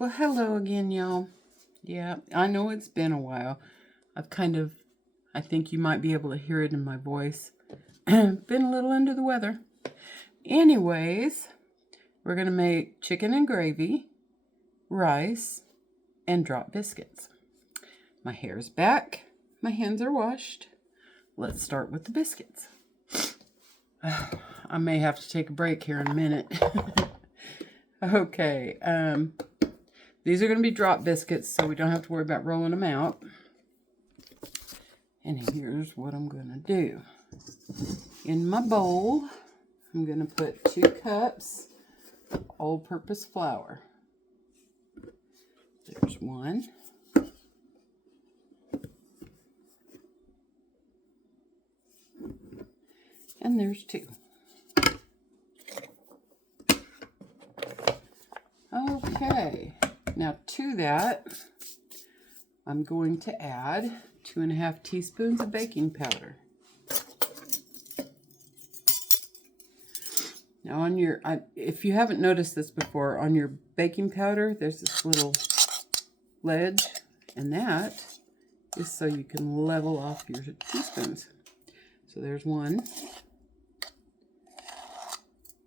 Well, hello again, y'all. Yeah, I know it's been a while. I think you might be able to hear it in my voice. Been a little under the weather. Anyways, we're going to make chicken and gravy, rice, and drop biscuits. My hair's back. My hands are washed. Let's start with the biscuits. I may have to take a break here in a minute. Okay, these are going to be drop biscuits, so we don't have to worry about rolling them out. And here's what I'm going to do. In my bowl, I'm going to put 2 cups of all-purpose flour. There's 1. And there's 2. Okay, now to that, I'm going to add 2.5 teaspoons of baking powder. Now on your, if you haven't noticed this before, on your baking powder, there's this little ledge, and that is so you can level off your teaspoons. So there's 1,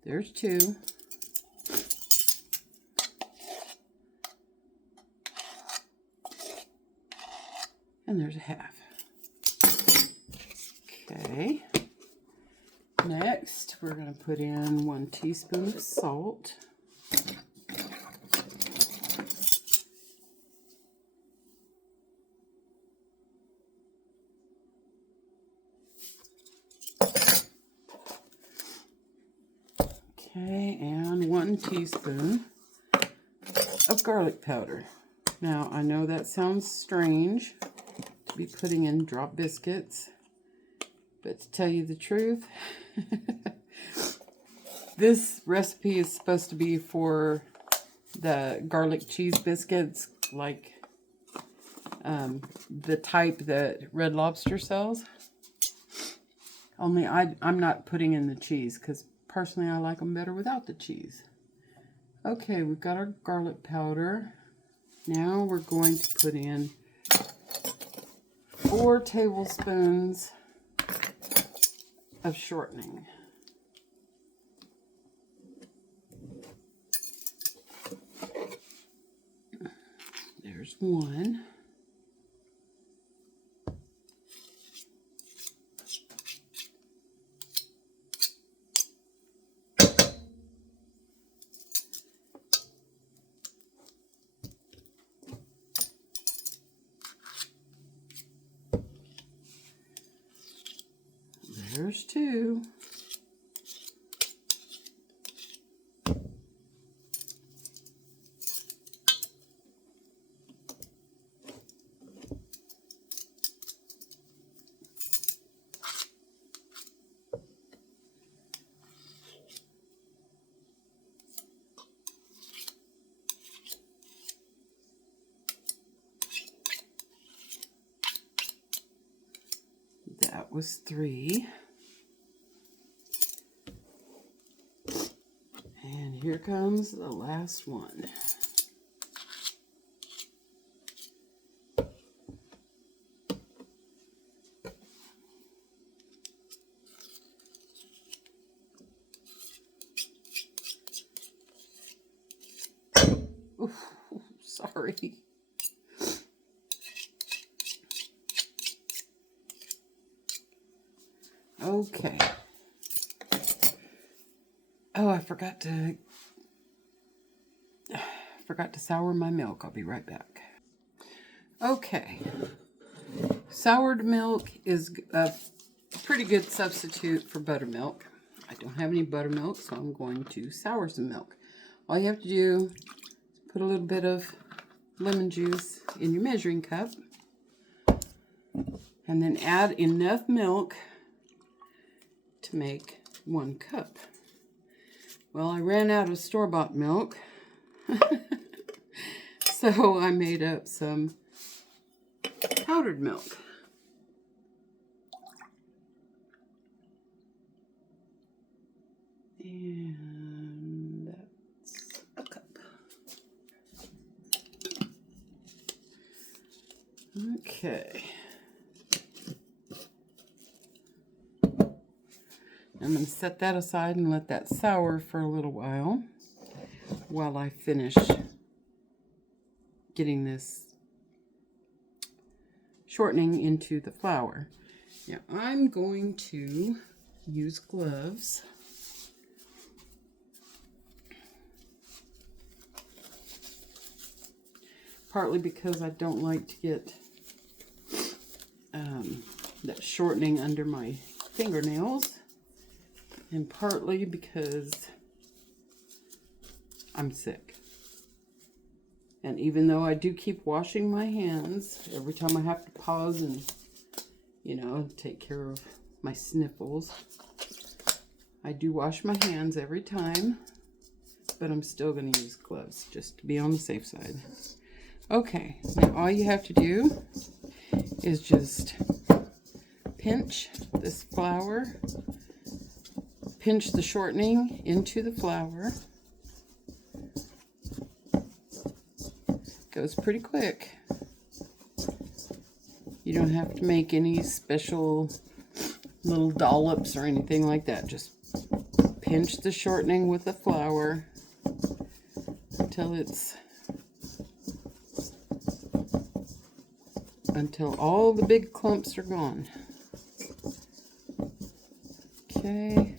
there's 2, and there's 1/2. Okay. Next, we're going to put in 1 teaspoon of salt. Okay, and 1 teaspoon of garlic powder. Now, I know that sounds strange to be putting in drop biscuits, but to tell you the truth, this recipe is supposed to be for the garlic cheese biscuits, like the type that Red Lobster sells. Only I'm not putting in the cheese because personally I like them better without the cheese. Okay, we've got our garlic powder. Now we're going to put in 4 tablespoons of shortening. There's 1. There's 2. That was 3. And here comes the last one. Ooh, sorry. Okay. Oh, I forgot to sour my milk. I'll be right back. Okay. Soured milk is a pretty good substitute for buttermilk. I don't have any buttermilk, so I'm going to sour some milk. All you have to do is put a little bit of lemon juice in your measuring cup, and then add enough milk to make 1 cup. Well, I ran out of store-bought milk, so I made up some powdered milk. And that's a cup. Okay. I'm going to set that aside and let that sour for a little while I finish getting this shortening into the flour. Now I'm going to use gloves. Partly because I don't like to get that shortening under my fingernails, and partly because I'm sick. And even though I do keep washing my hands every time I have to pause and, you know, take care of my sniffles, I do wash my hands every time, but I'm still going to use gloves just to be on the safe side. Okay, now all you have to do is just pinch this flour, pinch the shortening into the flour. Goes pretty quick. You don't have to make any special little dollops or anything like that. Just pinch the shortening with the flour until all the big clumps are gone. Okay.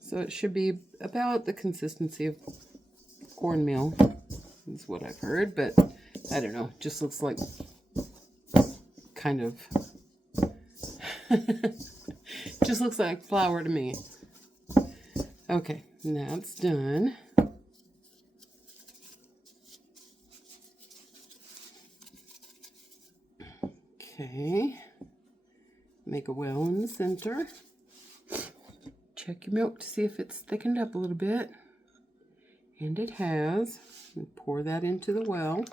So it should be about the consistency of cornmeal, is what I've heard, but I don't know. Just looks like kind of, just looks like flour to me. Okay, now it's done. Okay, make a well in the center. Check your milk to see if it's thickened up a little bit. And it has. And pour that into the well.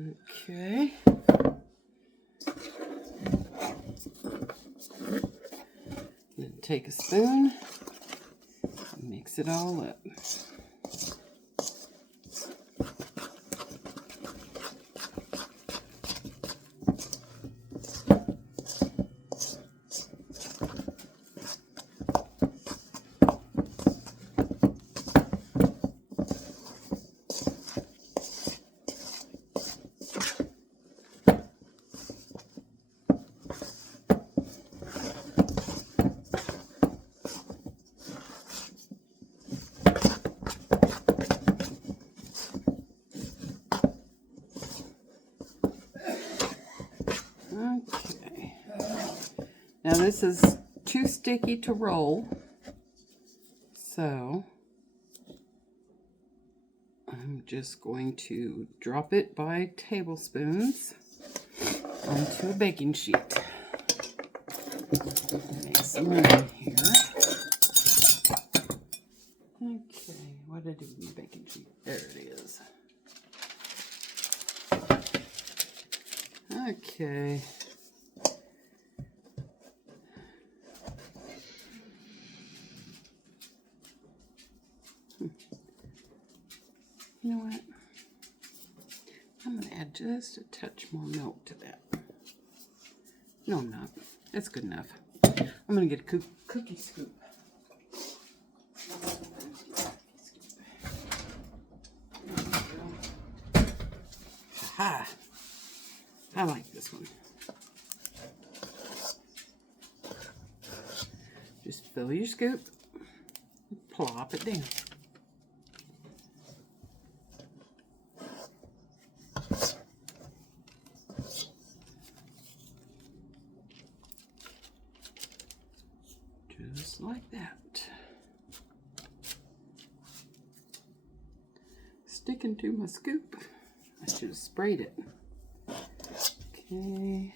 Okay. Then take a spoon and mix it all up. Okay. Now this is too sticky to roll, so I'm just going to drop it by tablespoons onto a baking sheet. Make some room here. Okay, what did I do with the baking sheet? There it is. Okay. You know what? I'm going to add just a touch more milk to that. No, I'm not. That's good enough. I'm going to get a cookie scoop. Aha! I like this one. Just fill your scoop, plop it down. Just like that. Sticking to my scoop. I should have sprayed it. Okay.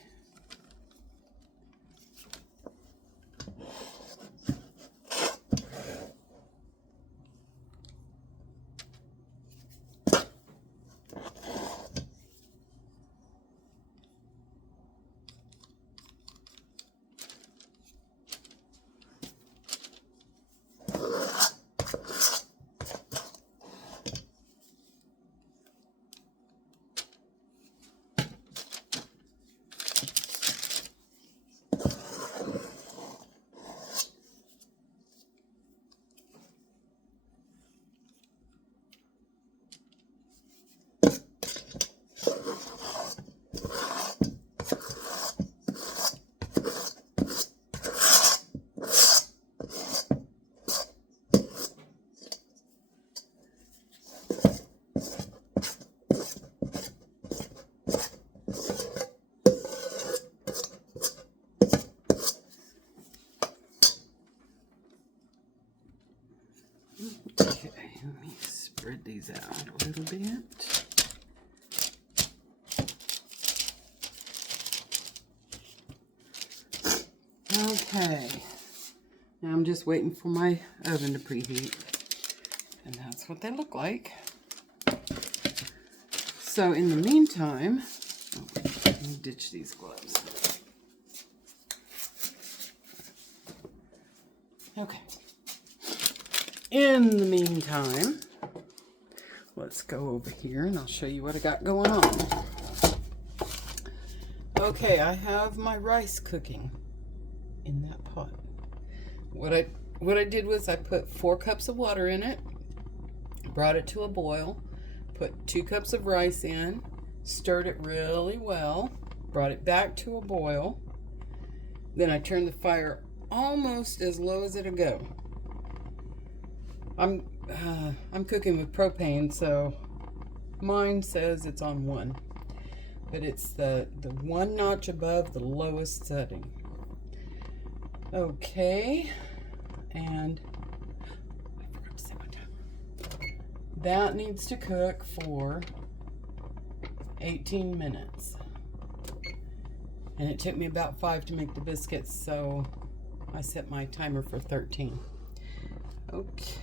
Okay, let me spread these out a little bit. Okay, now I'm just waiting for my oven to preheat, and that's what they look like. So in the meantime, let me ditch these gloves. Okay. In the meantime, let's go over here and I'll show you what I got going on. Okay, I have my rice cooking in that pot. What I did was I put 4 cups of water in it, brought it to a boil, put 2 cups of rice in, stirred it really well, brought it back to a boil. Then I turned the fire almost as low as it'll go. I'm cooking with propane, so mine says it's on 1, but it's the 1 notch above the lowest setting. Okay, and I forgot to say my time. That needs to cook for 18 minutes. And it took me about 5 to make the biscuits, so I set my timer for 13. Okay.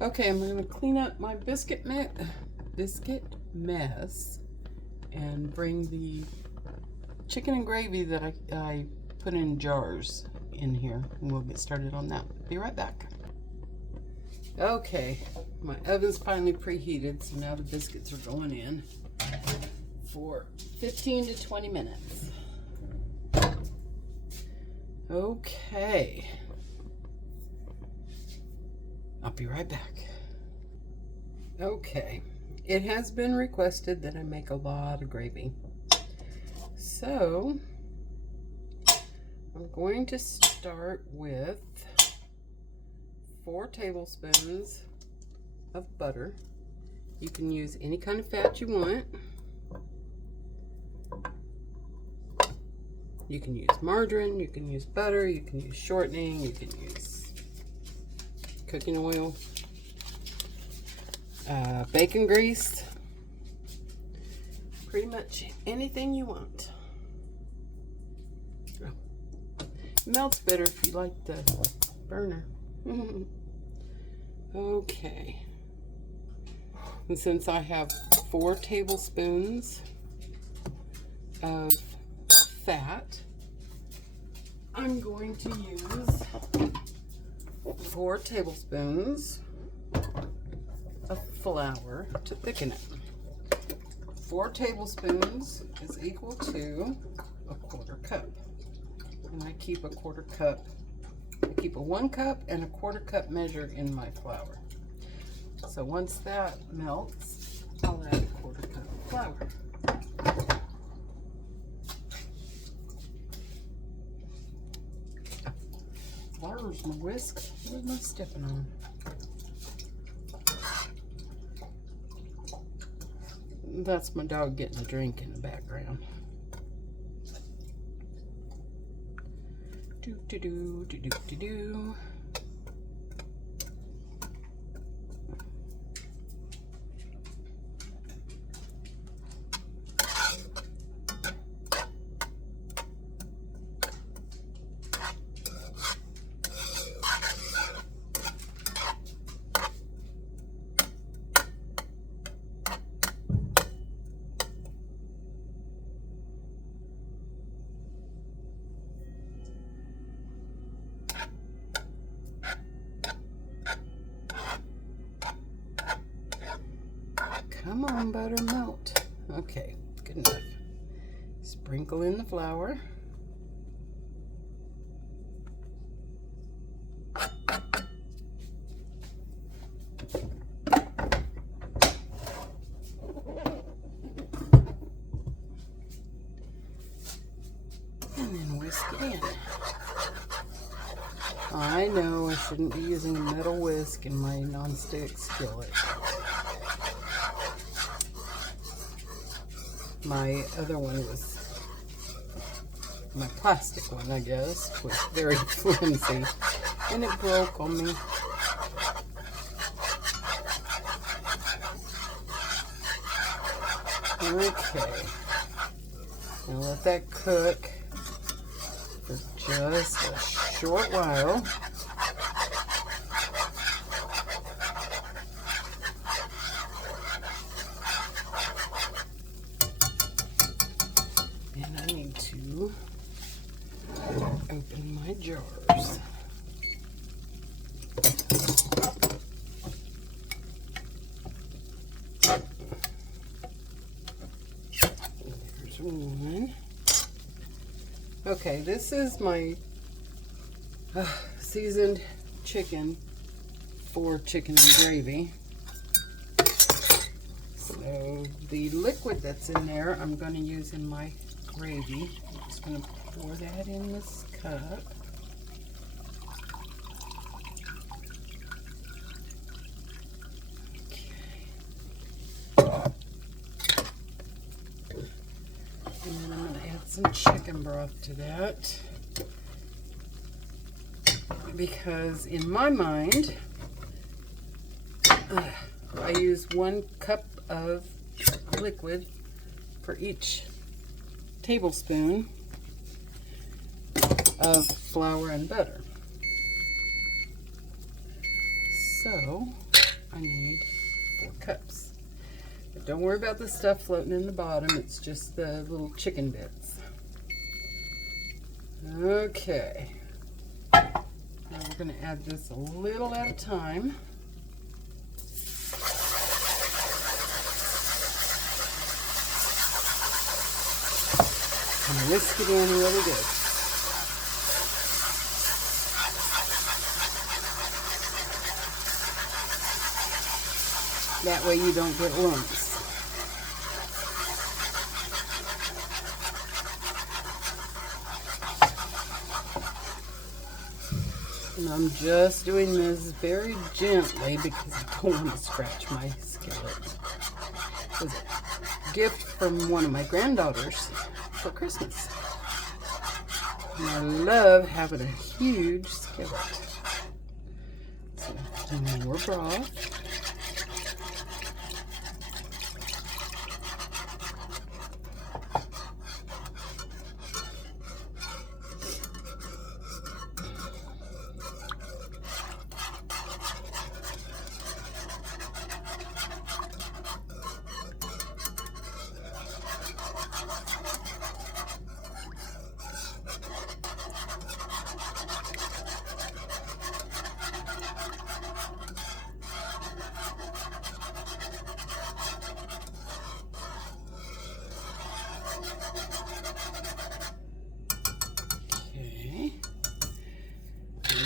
Okay, I'm going to clean up my biscuit mess and bring the chicken and gravy that I put in jars in here, and we'll get started on that. Be right back. Okay, my oven's finally preheated, so now the biscuits are going in for 15 to 20 minutes. Okay. I'll be right back. Okay, it has been requested that I make a lot of gravy. So, I'm going to start with 4 tablespoons of butter. You can use any kind of fat you want. You can use margarine, you can use butter, you can use shortening, you can use cooking oil, bacon grease, pretty much anything you want. Oh. It melts better if you like the burner. Okay. And since I have 4 tablespoons of fat, I'm going to use 4 tablespoons of flour to thicken it. 4 tablespoons is equal to a 1/4 cup. And I keep a 1/4 cup. I keep a 1 cup and a 1/4 cup measure in my flour. So once that melts, I'll add a 1/4 cup of flour. Where's my whisk? What am I stepping on? That's my dog getting a drink in the background. Do do do do do do do. Come on, butter, melt. Okay, good enough. Sprinkle in the flour. the metal whisk in my nonstick skillet. My other one was, my plastic one, I guess, was very flimsy, and it broke on me. Okay, now let that cook for just a short while. And I need to open my jars. There's one. Okay, this is my seasoned chicken for chicken and gravy. So the liquid that's in there, I'm going to use in my gravy. I'm just going to pour that in this cup. And then I'm going to add some chicken broth to that, because in my mind, I use 1 cup of liquid for each tablespoon of flour and butter. So I need 4 cups. But don't worry about the stuff floating in the bottom, it's just the little chicken bits. Okay. Now we're going to add this a little at a time. And whisk it in really good. That way you don't get lumps. And I'm just doing this very gently because I don't want to scratch my skillet. It was a gift from one of my granddaughters for Christmas. And I love having a huge skillet. So, more broth.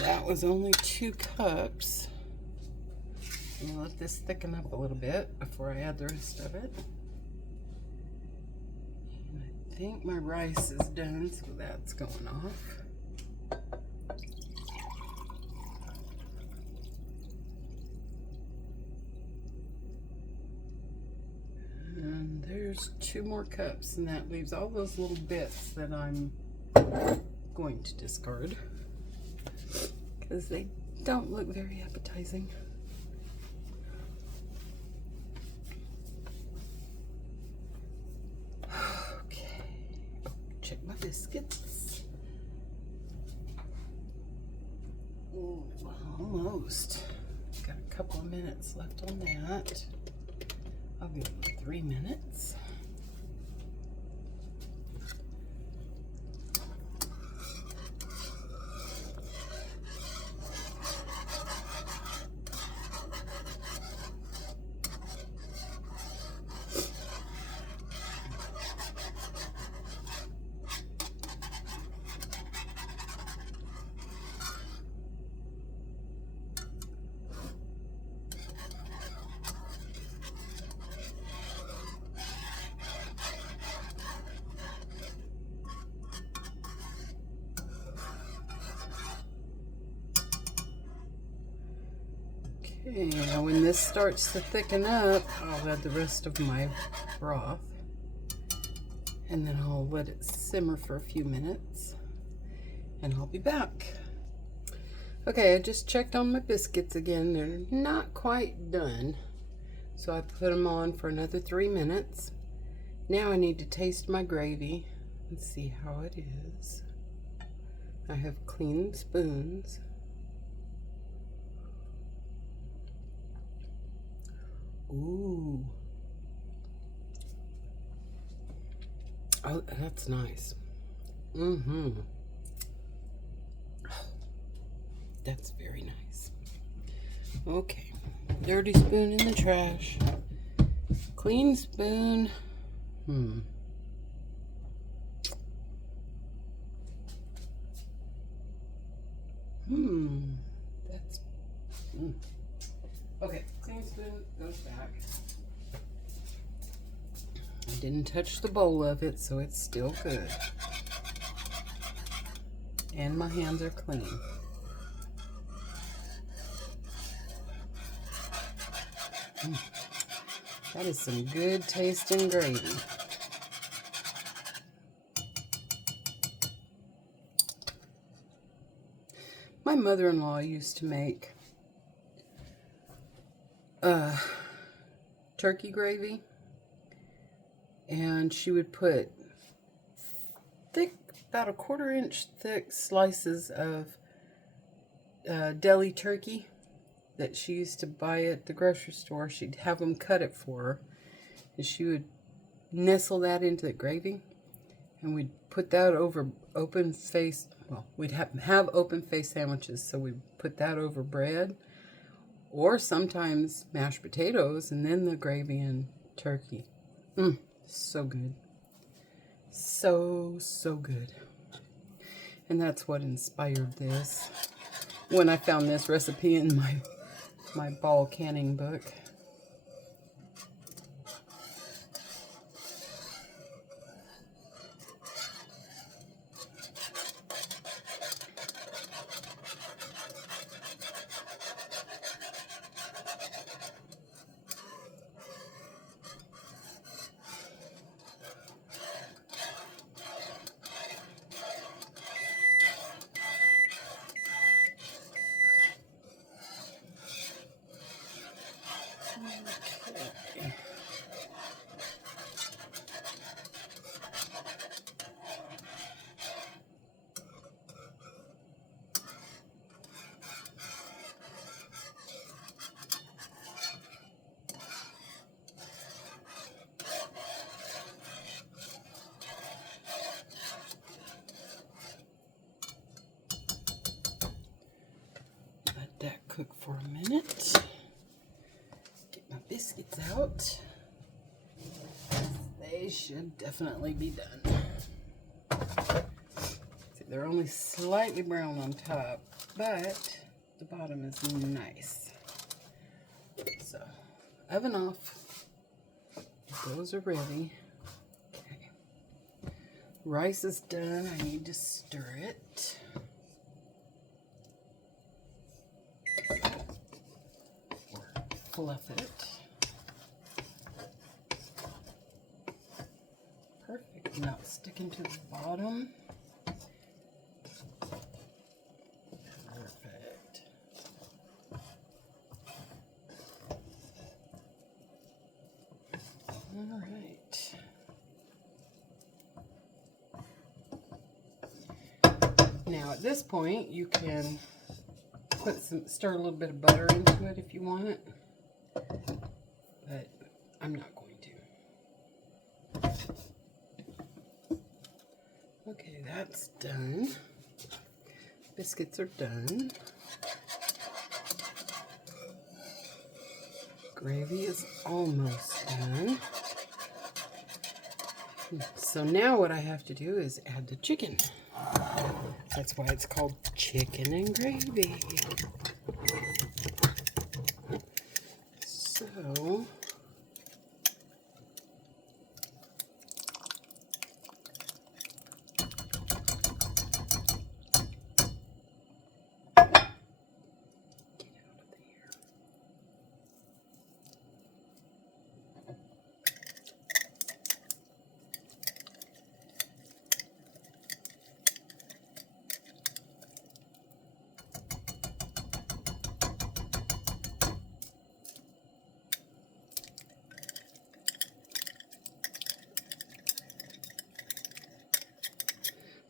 That was only 2 cups. I'm going to let this thicken up a little bit before I add the rest of it. And I think my rice is done, so that's going off. And there's 2 more cups, and that leaves all those little bits that I'm going to discard, because they don't look very appetizing. Okay, check my biscuits. Ooh, almost. Got a couple of minutes left on that. I'll give it 3 minutes. Okay, now when this starts to thicken up, I'll add the rest of my broth. And then I'll let it simmer for a few minutes. And I'll be back. Okay, I just checked on my biscuits again. They're not quite done. So I put them on for another 3 minutes. Now I need to taste my gravy and see how it is. I have clean spoons. Ooh. Oh, that's nice. Mm-hmm. That's very nice. Okay. Dirty spoon in the trash. Clean spoon. That's... Okay, clean spoon goes back. I didn't touch the bowl of it, so it's still good. And my hands are clean. That is some good tasting gravy. My mother-in-law used to make turkey gravy, and she would put thick, about a 1/4 inch thick slices of deli turkey that she used to buy at the grocery store. She'd have them cut it for her, and she would nestle that into the gravy, and we'd put that over open face. Well, we'd have open face sandwiches, so we'd put that over bread, or sometimes mashed potatoes, and then the gravy and turkey. So good. So good. And that's what inspired this. When I found this recipe in my ball canning book. Let that cook for a minute. Get my biscuits out. They should definitely be done. See, they're only slightly brown on top, but the bottom is nice. So, oven off. Those are ready. Okay. Rice is done. I need to stir it. Fluff it. Perfect. Not sticking to the bottom. Perfect. All right. Now at this point, you can stir a little bit of butter into it if you want it. But I'm not going to. Okay, that's done. Biscuits are done. Gravy is almost done. So now what I have to do is add the chicken. That's why it's called chicken and gravy. So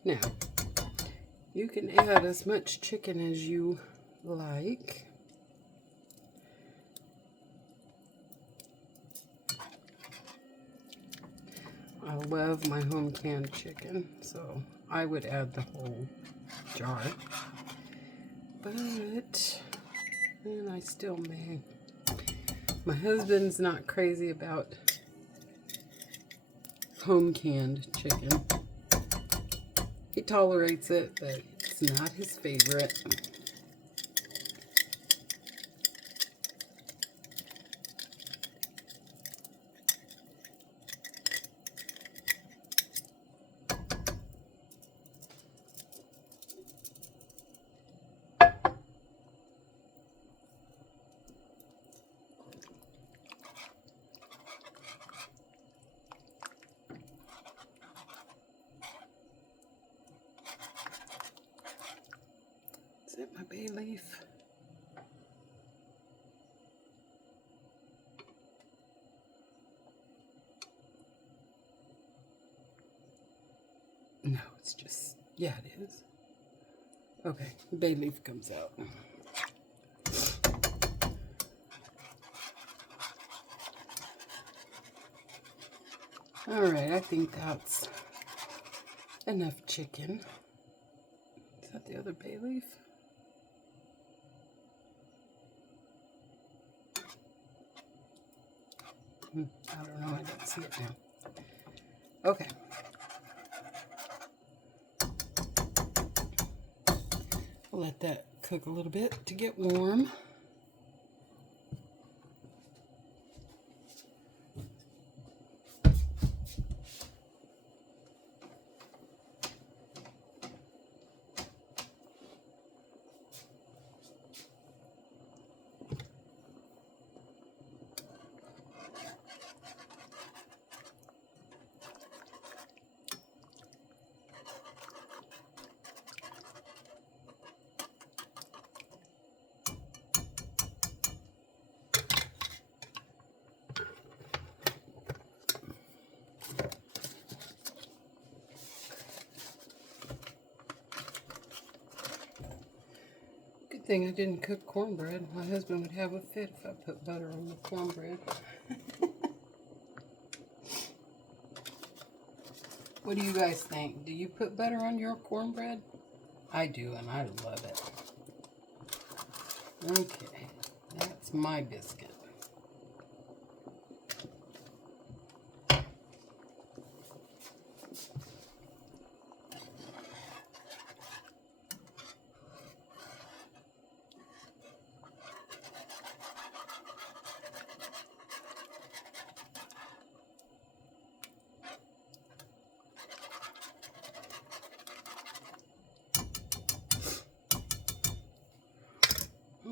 Now, you can add as much chicken as you like. I love my home canned chicken, so I would add the whole jar. But, and I still may. My husband's not crazy about home canned chicken. He tolerates it, but it's not his favorite. Is that my bay leaf? No, it's just, yeah, it is. Okay, the bay leaf comes out. All right, I think that's enough chicken. Is that the other bay leaf? I don't know, I don't see it now. Okay. I'll let that cook a little bit to get warm. Good thing I didn't cook cornbread. My husband would have a fit if I put butter on the cornbread. What do you guys think? Do you put butter on your cornbread? I do, and I love it. Okay, that's my biscuit.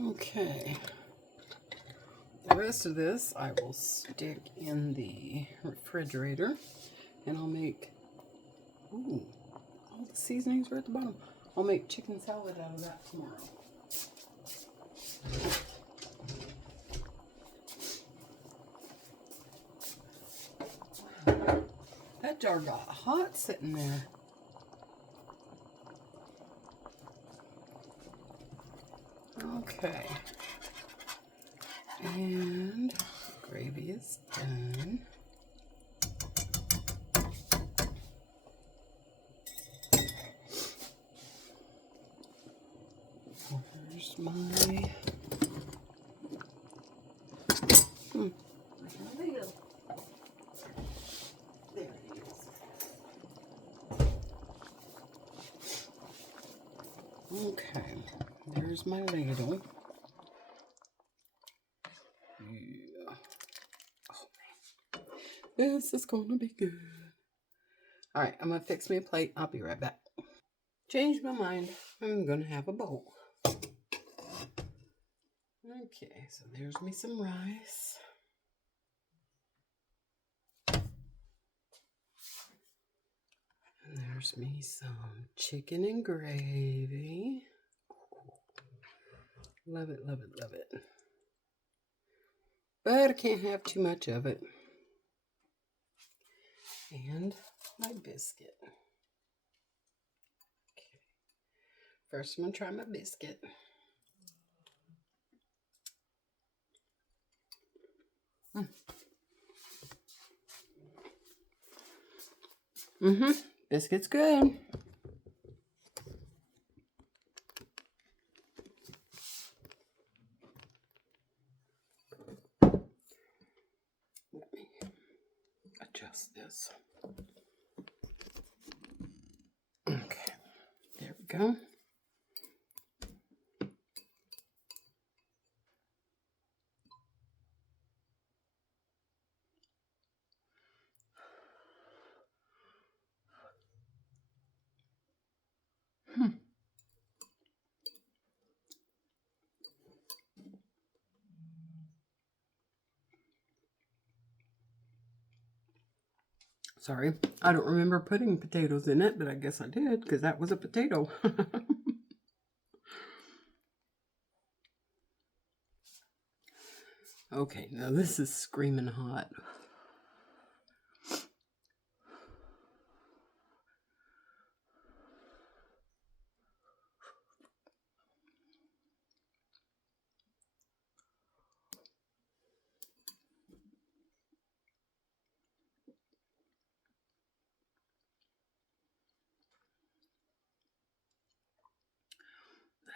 Okay. The rest of this I will stick in the refrigerator, and I'll make, ooh, all the seasonings are at the bottom. I'll make chicken salad out of that tomorrow. Wow, that jar got hot sitting there. Okay. And gravy is done. Where's my... There it is. Okay, there's my ladle. Yeah. Oh man, this is gonna be good. All right, I'm gonna fix me a plate. I'll be right back. Changed my mind. I'm gonna have a bowl. Okay, so there's me some rice. And there's me some chicken and gravy. Love it, love it, love it. But I can't have too much of it. And my biscuit. First, I'm going to try my biscuit. Biscuit's good. Let me adjust this. Okay, there we go. Sorry, I don't remember putting potatoes in it, but I guess I did because that was a potato. Okay, now this is screaming hot.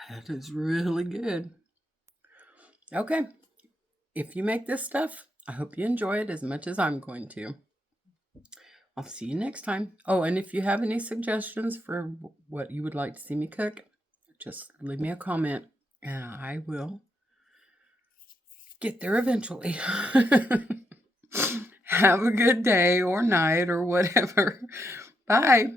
That is really good. Okay, if you make this stuff, I hope you enjoy it as much as I'm going to. I'll see you next time. Oh, and if you have any suggestions for what you would like to see me cook, just leave me a comment and I will get there eventually. Have a good day or night or whatever. Bye.